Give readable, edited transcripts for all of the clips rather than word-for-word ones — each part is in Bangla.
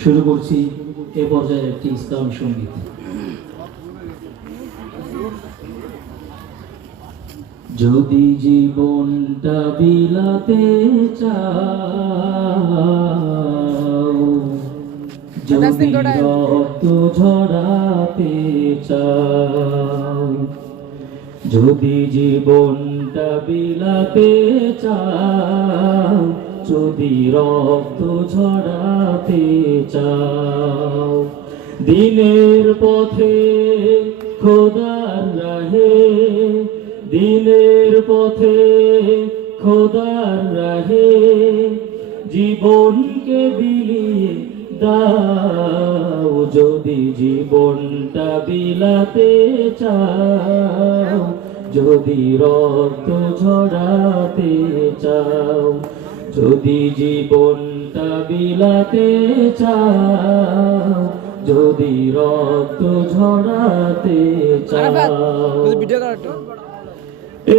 শুরু করছি এ পর্যায়ে একটি ইসলামী সঙ্গীত। যদি জীবনটা বিলাতে চাও, যদি রক্ত ঝরাতে চাও, যদি জীবনটা বিলাতে চাও, যদি রক্ত ঝরাতে চাও, দিনের পথে খোদার রাহে, দিনের পথে খোদার রাহে জীবনকে বিলিয়ে দাও। যদি জীবনটা বিলাতে চাও, যদি রক্ত ঝরাতে চাও, যদি জীবনটা বিলাতে চাও, যদি রক্ত ঝরাতে চাও।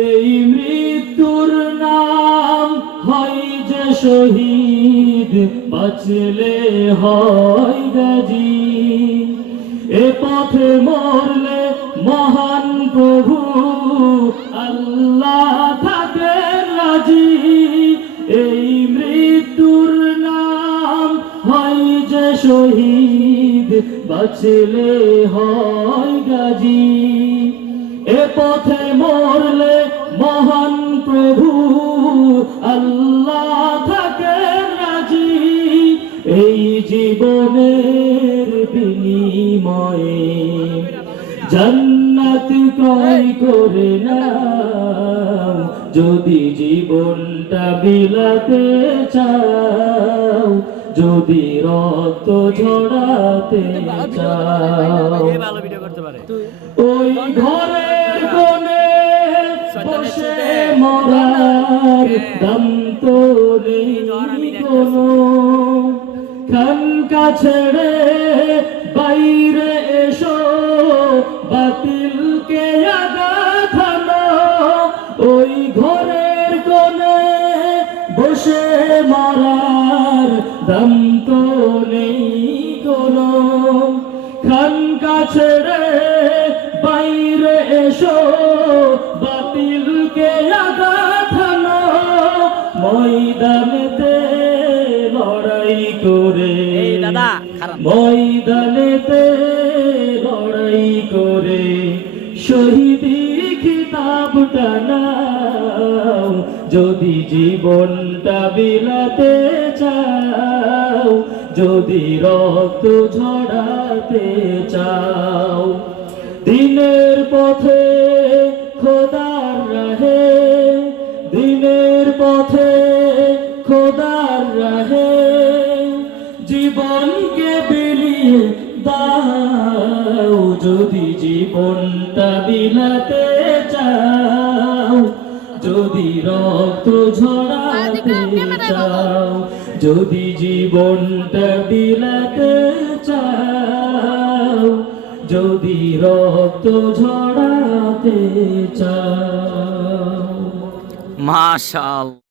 এই মৃত্যুর নাম হয় যে শহীদ, বাঁচলে হয় গাজী। এ পথে মরলে মহান প্রভু আল্লাহ থাকে রাজি। এই মৃত্যুর নাম হয় যে শহীদ, বাঁচলে হয় গাজী। এ পথে মরলে মহান প্রভু আল্লাহ থাকে রাজি। এই জীবনের বিনিময়ে জান্নাত ক্রয় করে নাও। যদি জীবনটা বিলাতে চাও, যদি রক্ত ঝরাতে চাও, ওই ঘরের কোণে বসে মরার দাম তো নেই কোনো। খানকা ছেড়ে বাইরে এসো, বাতিলকে আঘাত হানো। ওই ঘরের কোণে বসে মরার দাম তো নেই কোনো। খানকা ছেড়ে বাইরে এসো, বাতিলকে আঘাত হানো। ময়দানেতে লড়াই করে, ময়দানেতে লড়াই করে শহীদি খিতাবটা নাও। যদি জীবনটা বিলাতে চাও, যদি রক্ত ঝরাতে চাও, দিনের পথে খোদার রাহে, দিনের পথে খোদার রাহে জীবনকে বিলিয়ে দাও। যদি জীবনটা বিলাতে চাও, যদি রক্ত ঝরাতে চাও, যদি জীবনটা বিলাতে চাও, যদি রক্ত ঝরাতে চাও। মাশাআল্লাহ।